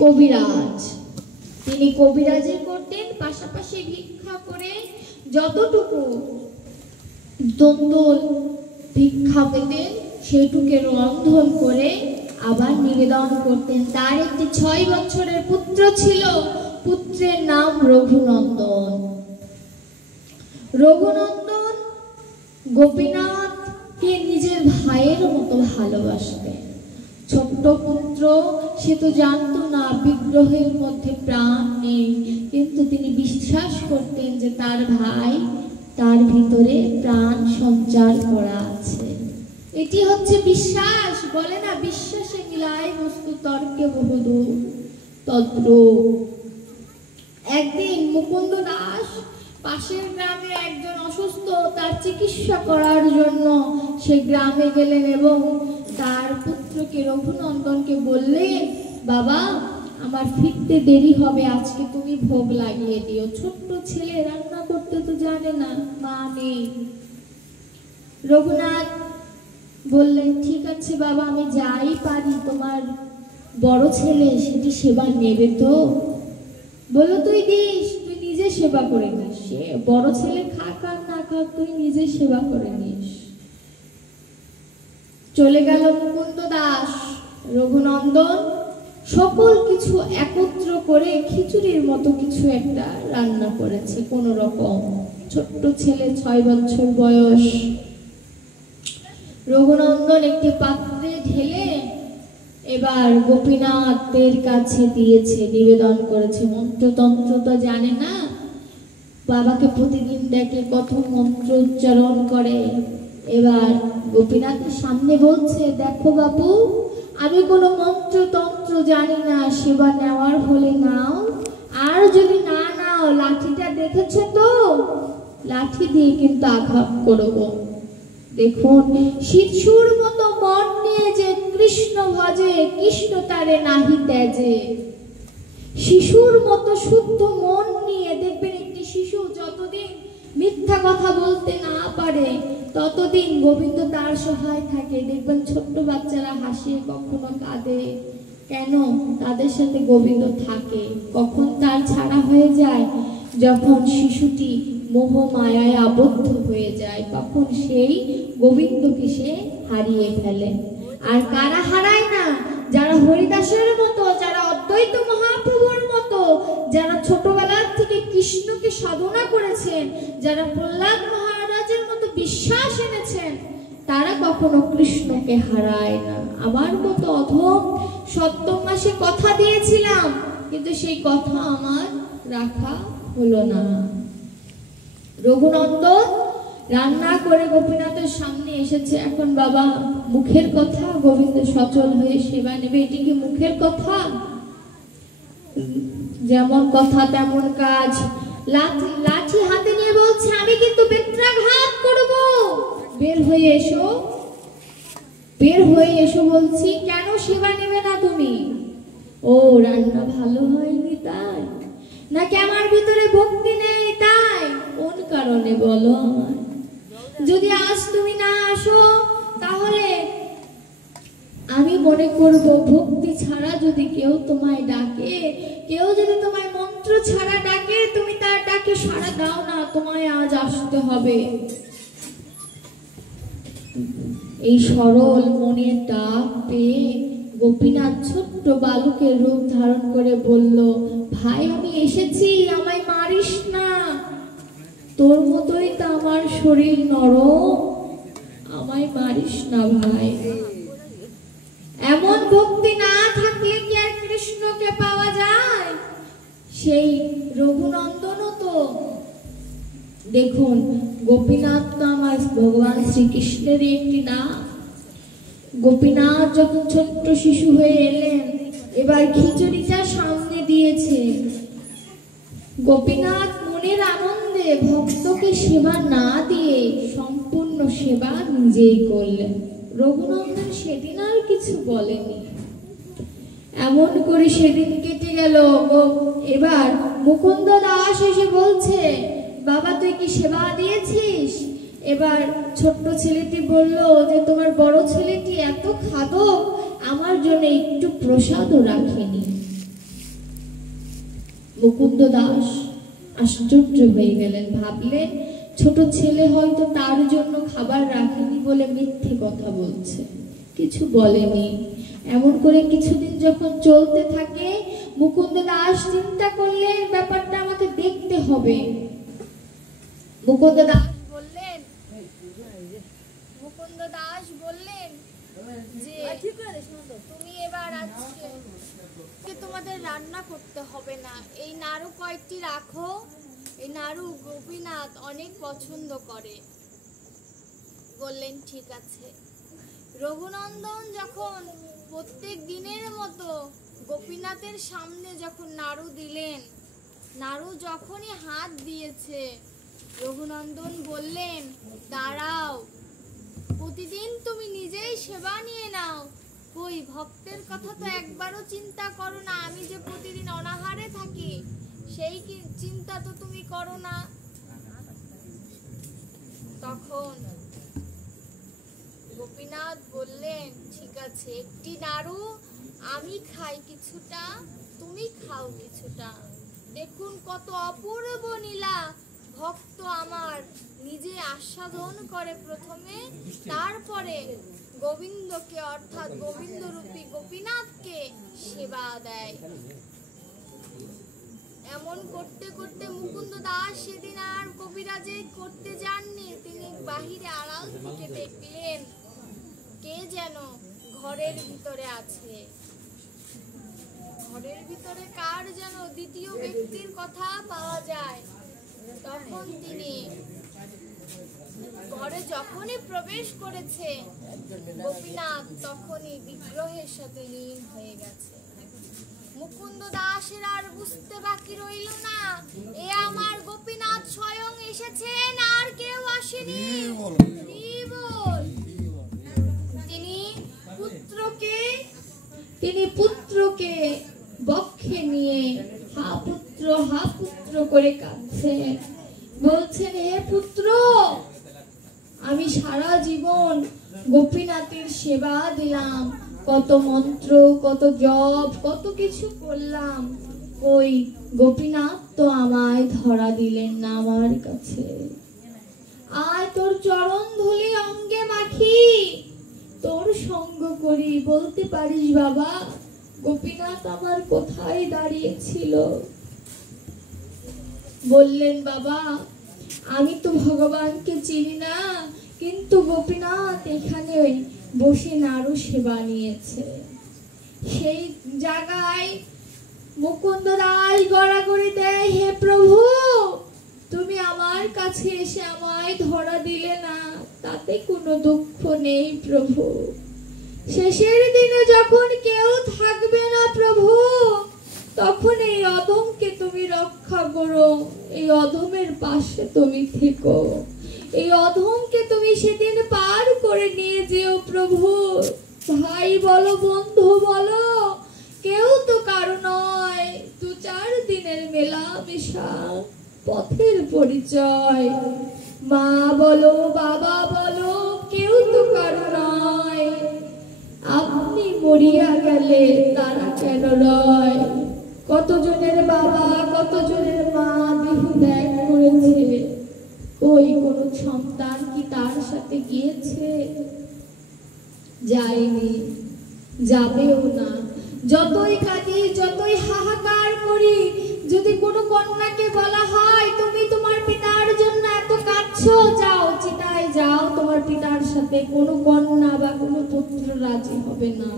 কবিরাজ। তিনি কবিরাজি করতেন, পাশাপাশি ভিক্ষা করে যতটুকু দন্দল ভিক্ষা পেতেন সেটুকে রন্ধন করে আবার নিবেদন করতেন। তার একটি 6 বছরের পুত্র ছিল, পুত্রের নাম রঘুনন্দন। রঘুনন্দন গোপীনাথকে নিজের ভাইয়ের মতো ভালোবাসতেন। ছোট্ট পুত্র, সে তো জানতো না বিগ্রহের মধ্যে প্রাণ নেই, কিন্তু তিনি বিশ্বাস করতেন যে তার ভাই, তার ভিতরে প্রাণ সঞ্চার করা আছে। এটি হচ্ছে বিশ্বাস। বলে না, বিশ্বাসে মিলায় বস্তু তর্কে বহুদূর, তদ্রূপ। একদিন মুকুন্দ দাস পাশের গ্রামে একজন অসুস্থ, তার চিকিৎসা করার জন্য সে গ্রামে গেলেন এবং তার পুত্রকে রঘুনন্দনকে বললেন, বাবা আমার ফিরতে দেরি হবে, আজকে তুমি ভোগ লাগিয়ে দিও। ছোট্ট ছেলে, রান্না করতে তো জানে না, মা নেই। রঘুনাথ বললেন, ঠিক আছে বাবা, আমি যাই পারি, তোমার বড় ছেলে সেটি সেবা নেবে তো? বললো, তুই দিস, তুই নিজে সেবা করে নিস, সে বড় ছেলে খাক আর না খাক, তুই নিজে সেবা করে নিস। চলে গেল মুকুন্দ দাস। রঘুনন্দন সকল কিছু একত্র করে খিচুড়ির মতো কিছু একটা রান্না করেছে কোন রকম। ছোট্ট ছেলে, 6 বছর বয়স। রঘুনন্দন একটি পাত্রে ঢেলে এবার গোপীনাথের কাছে দিয়েছে, নিবেদন করেছে। মন্ত্রতন্ত্র তো জানে না, বাবাকে প্রতিদিন দেখে কত মন্ত্র উচ্চারণ করে। এবার গোপীনাথের সামনে বলছে, দেখো বাবু, আমি কোনো মন্ত্রতন্ত্র জানি না, সেবা নেওয়ার হলে নাও, আর যদি না নাও, লাঠিটা দেখেছো তো, লাঠি দিয়ে কিন্তু আঘাত করব। দেখুন, শিশুর মতো মন নিয়ে যে কৃষ্ণ ভজে, কৃষ্ণ তারে নাহি ত্যাজে। শিশুর মতো শুদ্ধ মন নিয়ে, দেখবেন একটি শিশু যতদিন মিথ্যা কথা বলতে না পারে ততদিন গোবিন্দ তার সহায় থাকে। দেখবেন ছোট্ট বাচ্চারা হাসে, কখনো কাঁদে, কেন? তাদের সাথে গোবিন্দ থাকে। কখন তার ছাড়া হয়ে যায়? যখন শিশুটি মোহ মায়ায় আবদ্ধ হয়ে যায়, তখন সেই গোবিন্দকে সে হারিয়ে ফেলে। আর কারা হারায় না? যারা হরিদাসের মতো, যারা অদ্বৈত মহাপ্রভুর মতো, যারা ছোটবেলার থেকে কৃষ্ণকে সাধনা করেছেন, যারা প্রহ্লাদ মহারাজের মতো বিশ্বাস এনেছেন, তারা কখনো কৃষ্ণকে হারায় না। আমার মতো অধম সপ্তম মাসে কথা দিয়েছিলাম, কিন্তু সেই কথা আমার রাখা হলো না। রঘুনন্দন রান্না করে গোপীনাথের সামনে এসেছে। এখন বাবা মুখের কথা, গোবিন্দ সচল হয়ে সেবা নেবে, এটি কি মুখের কথা? যেমন কথা তেমন কাজ। লাঠি হাতে নিয়ে বলছে, আমি কিন্তু বেত্রাঘাত করব, বের হয়ে এসো, বের হয়ে এসো বলছি। কেন সেবা নেবে না তুমি? ও, রান্না ভালো হয়নি তাই, নাকি আমার ভিতরে ভক্তি নেই তাই? কোন কারণে বলো আমায়? যদি আজ তুমি না আসো, তাহলে আমি মনে করব ভক্তি ছাড়া যদি কেউ তোমায় ডাকে, কেউ যদি তোমায় মন্ত্র ছাড়া ডাকে, তুমি তার ডাকে সাড়া দাও না, তোমায় আজ আসতে হবে। এই সরল মনের ডাক পেয়ে গোপীনাথ ছোট্ট বালকের রূপ ধারণ করে বলল, ভাই আমি এসেছি, আমায় মারিস না, তোর মতোই তো আমার শরীর নরম, আমায় মারিস না ভাই। এমন ভক্তি না থাকলে কি আর কৃষ্ণকে পাওয়া যায়? সেই রঘুনন্দনও তো দেখুন, গোপীনাথ তো আমার ভগবান শ্রীকৃষ্ণেরই একটি নাম। গোপীনাথ যখন ছোট্ট শিশু হয়ে এলেন, এবার খিচুড়িটা সামনে দিয়েছে। গোপীনাথ মনের আনন্দে ভক্তকে সেবা না দিয়ে সম্পূর্ণ সেবা নিজেই করলেন। রঘুনন্দন সেদিন আর কিছু বলেনি। এমন করে সেদিন কেটে গেল। এবার মুকুন্দ দাস এসে বলছে, বাবা তুই কি সেবা দিয়েছিস? এবার ছোট্ট ছেলেটি বলল যে তোমার বড় ছেলেটি এত খাদক, আমার জন্য একটু প্রসাদও রাখেনি। মুকুন্দ দাস আশ্চর্য হয়ে গেলেন, ভাবলেন ছোট ছেলে হয়তো তার জন্য খাবার রাখেনি বলে মিথ্যে কথা বলছে, কিছু বলেনি। এমন করে কিছুদিন যখন চলতে থাকে, মুকুন্দ দাস চিন্তা করলেন ব্যাপারটা আমাকে দেখতে হবে। মুকুন্দ দাস বললেন যে তুমি এবার আজকে তোমাদের রান্না করতে হবে না, এই নাড়ু কয়েকটি রাখো, এই নাড়ু গোপীনাথ অনেক পছন্দ করে। বললেন ঠিক আছে। রঘুনন্দন যখন প্রত্যেক দিনের মতো গোপীনাথের সামনে যখন নাড়ু দিলেন, নাড়ু যখনই হাত দিয়েছে, রঘুনন্দন বললেন দাঁড়াও, প্রতিদিন তুমি নিজেই সেবা নিয়ে নাও, কই ভক্তের কথা তো একবারও চিন্তা করো না, আমি যে প্রতিদিন অনাহারে থাকি সেই চিন্তা তো তুমি করো না। তখন গোপীনাথ বললেন ঠিক আছে, একটি নাড়ু আমি খাই কিছুটা, তুমি খাও কিছুটা। দেখুন কত অপূর্ব লীলা, ভক্ত আমার নিজে আস্বাদন করে প্রথমে, তারপরে গোবিন্দকে অর্থাৎ গোবিন্দ রূপী গোপীনাথকে সেবা দেয়। এমন করতে করতে মুকুন্দ দাস সেদিন আর কবিরাজে করতে যাননি, তিনি বাহিরে আড়াল থেকে দেখলেন কে যেন ঘরের ভিতরে আছে। ঘরের ভিতরে কার যেন দ্বিতীয় ব্যক্তির কথা পাওয়া যায়। তখন তিনি ঘরে যখনই প্রবেশ করেছে, গোপীনাথ তখনই বিগ্রহের সাথে লীন হয়ে গেছে। মুকুন্দ দাসের আর বুঝতে বাকি রইল না, এ আমার গোপীনাথ স্বয়ং এসেছেন, আর কেউ আসেনি। তিনি পুত্রকে বক্ষে নিয়ে হা পুত্র করে কাঁদছেন, বলছেন হে পুত্র, আমি সারা জীবন গোপীনাথের সেবা দিলাম, কত মন্ত্র, কত জপ, কত কিছু করলাম, ওই গোপীনাথ তো আমায় ধরা দিলেন না আমার কাছে। আয় তোর চরণ ধুলি অঙ্গে মাখি, তোর সঙ্গ করি, বলতে পারিস বাবা গোপীনাথ আমার কোথায় দাঁড়িয়েছিল? বললেন বাবা আমি তো ভগবানকে চিনি না, কিন্তু গোপীনাথ এখানে বসে নাড়ু সেবা নিয়েছে। সেই জায়গায় মুকুন্দ দাস গড়াগড়ি দেয়, হে প্রভু তুমি আমার কাছে এসে আমায় ধরা দিলে না, তাতে কোনো দুঃখ নেই প্রভু, শেষের দিনে যখন কেউ থাকবে না প্রভু, তখন এই অধমকে তুমি রক্ষা করো, এই অধমের পাশে তুমি থেকো, এই অধমকে তুমি সেদিন পার করে নিয়ে যেও প্রভু। ভাই বলো বন্ধু বলো, কেউ তো কারো নয়, 2-4 দিনের মেলামেশা, পথের পরিচয়, মা বলো বাবা বলো, কেউ তো কারো নয়, আপনি মরিয়া গেলে তারা কেন নয়? কতজনের বাবা কতজনের মা দেহ ত্যাগ করেছে, কই কোন সন্তান কি তার সাথে গিয়েছে? যায়নি, যাবেও না। যতই কাঁদি, যতই হাহাকার করি, যদি কোনো কন্যাকে বলা হয় তুমি তোমার পিতার জন্য এত কাঁদছো, যাও চিতায় যাও তোমার পিতার সাথে, কোনো কন্যা বা কোনো পুত্র রাজি হবে না।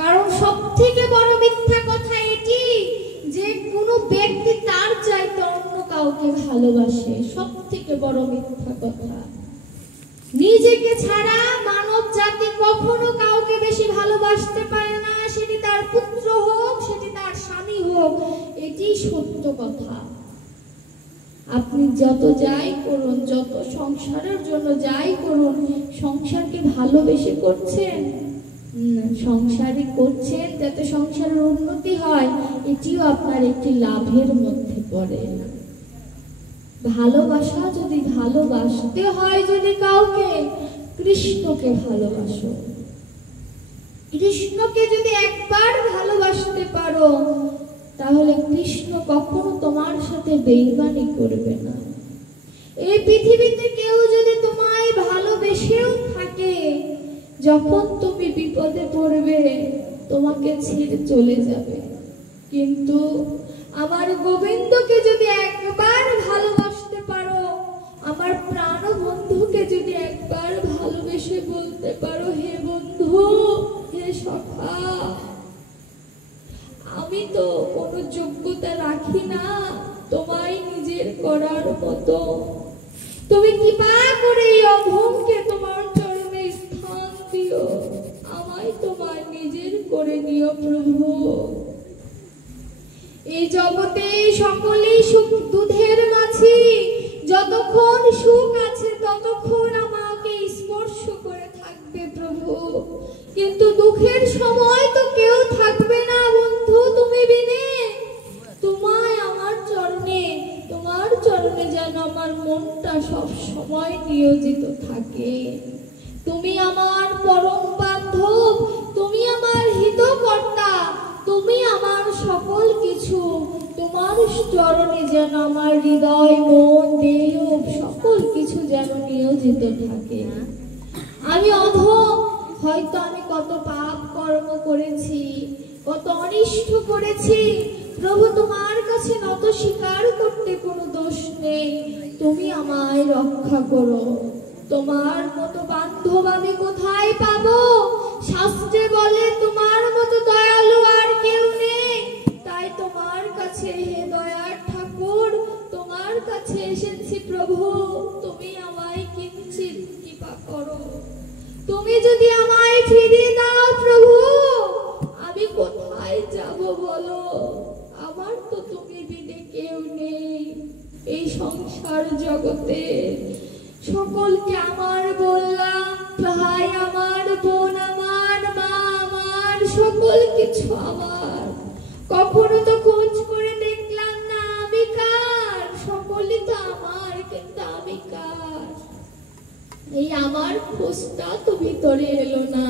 কারণ সব থেকে বড় মিথ্যা কথা এটি যে কোনো ব্যক্তি তার চাইতে অন্য কাউকে ভালোবাসে, সব থেকে বড় মিথ্যা কথা। নিজেকে ছাড়া মানব জাতি কখনো কাউকে বেশি ভালোবাসতে পারে না, সেটি তার পুত্র হোক, সেটি তার স্বামী হোক, এটি সত্য কথা। আপনি যত যাই করুন, যত সংসারের জন্য যাই করুন, সংসারকে ভালোবেসে করছেন, সংসারই করছেন যাতে সংসারের উন্নতি হয়, এটিও আপনার একটি লাভের মধ্যে পড়ে। ভালোবাসা যদি ভালোবাসতে হয় যদি কাউকে, কৃষ্ণকে ভালোবাসো। কৃষ্ণকে যদি একবার ভালোবাসতে পারো, তাহলে কৃষ্ণ কখনো তোমার সাথে বেইমানি করবে না। এই পৃথিবীতে কেউ যদি তোমায় ভালোবেসেও থাকে, যখন তুমি বিপদে পড়বে তোমাকে ছেড়ে চলে যাবে। কিন্তু আমার গোবিন্দকে যদি একবার ভালোবাসতে পারো, আমার প্রাণ বন্ধুকে যদি একবার ভালোবেসে বলতে পারো, হে বন্ধু, হে সখা, আমি তো কোনো যোগ্যতা রাখি না তোমায় নিজের করার মতো, তুমি কৃপা করে এই অভমকে তোমার চরণে স্থান দিও, আমায় তোমার নিজের করে নিও প্রভু। এই জগতে সকলেই সুখ দুধের মাছি, যতক্ষণ সুখ আছে ততক্ষণ আমাকে স্পর্শ করে থাকবে প্রভু, কিন্তু দুঃখের সময় তো কেউ থাকবে না বন্ধু তুমি বিনে। তোমায় আমার চরণে, তোমার চরণে যেন আমার মনটা সব সময় নিয়োজিত থাকে। তুমি আমার পরম বান্ধব, তুমি আমার হিতকর্তা, তুমি আমার সকল কিছু, তোমার চরণে যেন আমার হৃদয়, মন, দেহ সকল কিছু যেন নিয়োজিত থাকে। আমি অধম, হয়তো আমি কত পাপ কর্ম করেছি, কত অনিষ্ট করেছি, প্রভু তোমার কাছে নত স্বীকার করতে কোনো দোষ নেই, তুমি আমায় রক্ষা করো। তোমার মতো বান্ধব আমি কোথায় পাবো? শাস্ত্রে বলে তোমার মতো দয়ালু আর কেউ নেই, তাই তোমার কাছে হে দয়ার ঠাকুর, তোমার কাছে এসেছি প্রভু, তুমি আমায় কিঞ্চিৎ কৃপা করো। তুমি যদি আমায় ফিরিয়ে দাও প্রভু, আমি কোথায় যাব বলো? আমার তো তুমি বিনে কেউ নেই এই সংসার জগতে। সকলকে আমার বললাম, ভাই আমার, বোন আমার, মা আমার, সকল কিছু আমার, কখনো তো খোঁজ করে দেখলাম না আমি কার। সকলই তো আমার, কিন্তু আমি কার? এই আমার খোঁজটা তো ভিতরে এলো না।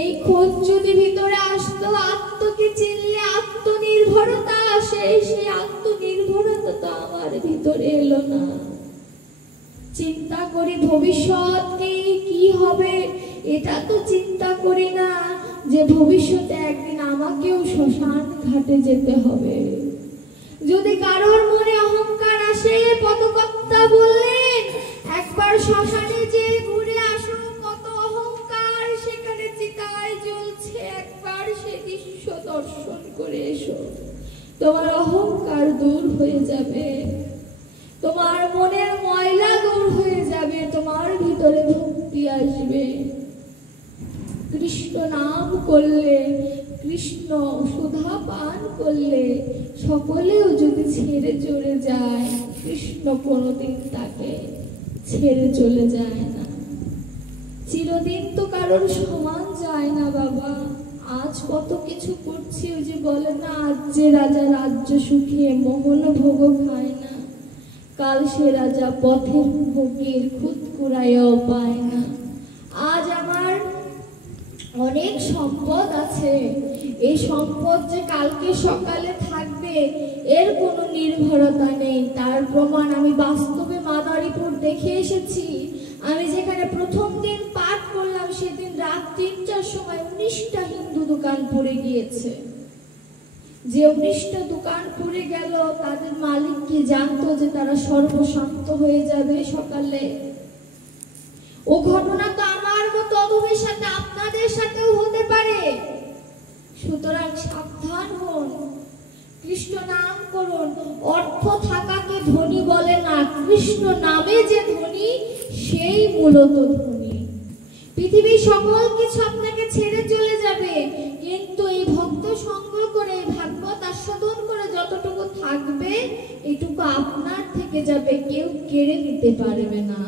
এই খোঁজ যদি ভিতরে আসতো, আত্মকে চিনলে আত্মনির্ভরতা আসে, সেই আত্মনির্ভরতা তো আমার ভিতরে এলো না। চিন্তা করি ভবিষ্যৎ কি হবে, এটা তো চিন্তা করি না যে ভবিষ্যতে একদিন আমাকেও শ্মশান ঘাটে যেতে হবে। যদি কারোর মনে অহংকার আসে, পদকর্তা বললেন একবার শ্মশানে যে ঘুরে আসো, কত অহংকার সেখানে চিতায় জ্বলছে, একবার সে দৃশ্য দর্শন করে এসো, তোমার অহংকার দূর হয়ে যাবে, তোমার মনের ময়লা দূর হয়ে যাবে, তোমার ভিতরে ভক্তি আসবে। কৃষ্ণ নাম করলে, কৃষ্ণ সুধা পান করলে সকলেও যদি ছেড়ে চলে যায়, কৃষ্ণ কোনোদিন তাকে ছেড়ে চলে যায় না। চিরদিন তো কারোর সমান যায় না বাবা। আজ কত কিছু করছি, ওই যে বলে না, আজ যে রাজা রাজ্য সুখে মোহন ভোগ খায় না, কাল সে রাজা পথের ভোগের খুদ কুড়াইও পায় না। আজ আমার অনেক সম্পদ আছে, এই সম্পদ যে কালকে সকালে থাকবে এর কোনো নির্ভরতা নেই। তার প্রমাণ আমি বাস্তবে মাদারীপুর দেখে এসেছি। আমি যেখানে প্রথম দিন পাঠ করলাম, সেদিন রাত ৩টার সময় 19টা হিন্দু দোকান পড়ে গিয়েছে। যে 19টা দোকান পুড়ে গেল, তাদের মালিক কি জানতো যে তারা সর্বশান্ত হয়ে যাবে সকালে? ও ঘটনা তো আমার মতো অধমের সাথে, আপনাদের সাথেও হতে পারে। সুতরাং সাবধান হন, কৃষ্ণ নাম করুন। অর্থ থাকাকে ধনী বলে না, কৃষ্ণ নামে যে ধনী সেই মূলত ধনী। পৃথিবীর সকল কিছু আপনাকে ছেড়ে চলে যাবে, কিন্তু এই ভক্ত সঙ্গ করে, ভাগবত আস্বাদন করে যতটুকু থাকবে, এটুকু আপনার থেকে যাবে, কেউ কেড়ে নিতে পারবে না।